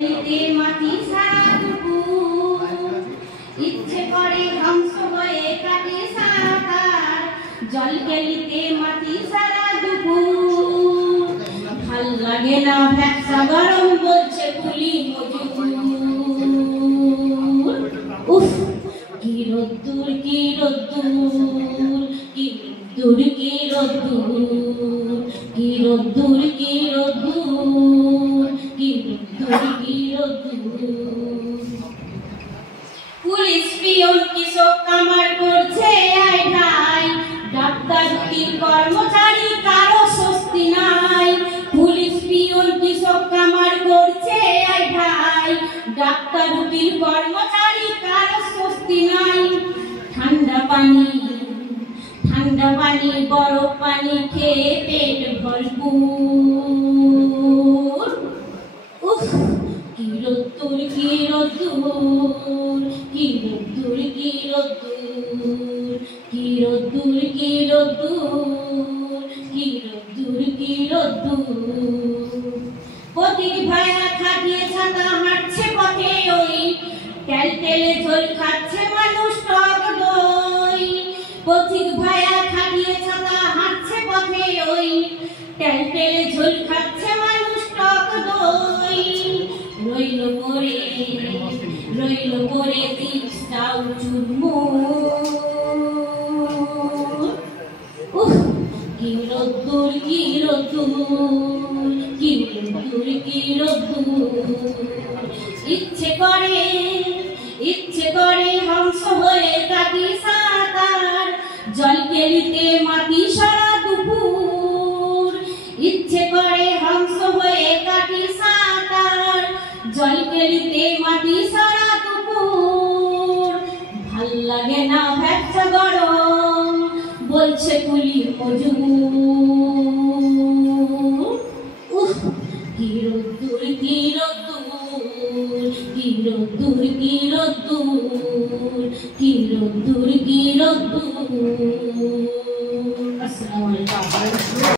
মাটি সারা দুপুর ইচ্ছে করে হংস হয়ে কাটে সারাকার জল কেলিতে মাটি সারা দুপুর ভাল লাগে না ভ্যাপসা গরম বলছে কুলি মজুর উফ কি রোদ্দুর কি রোদ্দুর কি রোদ্দুর কি রোদ্দুর কি রোদ্দুর কি রোদ্দুর কি রোদ্দুর পুলিশ পিয়ন কৃষক কামার করছে আয় ভাই ডাক্তার উকিল কর্মচারী কারো স্বস্তি নাই পুলিশ পিয়ন কৃষক কামার করছে আয় ভাই ডাক্তার উকিল কর্মচারী কারো স্বস্তি নাই ঠান্ডা পানি বরফ পানি খেয়ে পেট ভরপুর উফ কি রোদ্দুর কি রোদ্দুর কি রোদ্দুর কি রোদ্দুর কি রোদ্দুর কি রোদ্দুর কি রোদ্দুর কি রোদ্দুর পথিক ভাইয়া খাটিয়ে ছাতা হাঁটছে পথে ওই তেলে ঝোল খাচ্ছে মানুষ টক দই পথিক ভাইয়া খাটিয়ে ছাতা হাঁটছে পথে ওই তেলে ঝোল খাচ্ছে মানুষ টক দই রইল পরে তিস্তাও চুরমুর উফ কি রোদ্দুর কি রোদ্দুর কি রোদ্দুর কি রোদ্দুর ইচ্ছে করে হংস হয়ে কাটি সাঁতার জল কেলিতে মাটি সারা দুপুর ইচ্ছে করে হংস হয়ে কাটি সাঁতার জল কেলিতে মাটি সারা দুপুর ভাল লাগে না ভ্যাপসা গরম বলছে কুলি মজুর উফ কি রোদ্দুর কি রোদ্দুর কি রোদ্দুর কি রোদ্দুর কি রোদ্দুর কি রোদ্দুর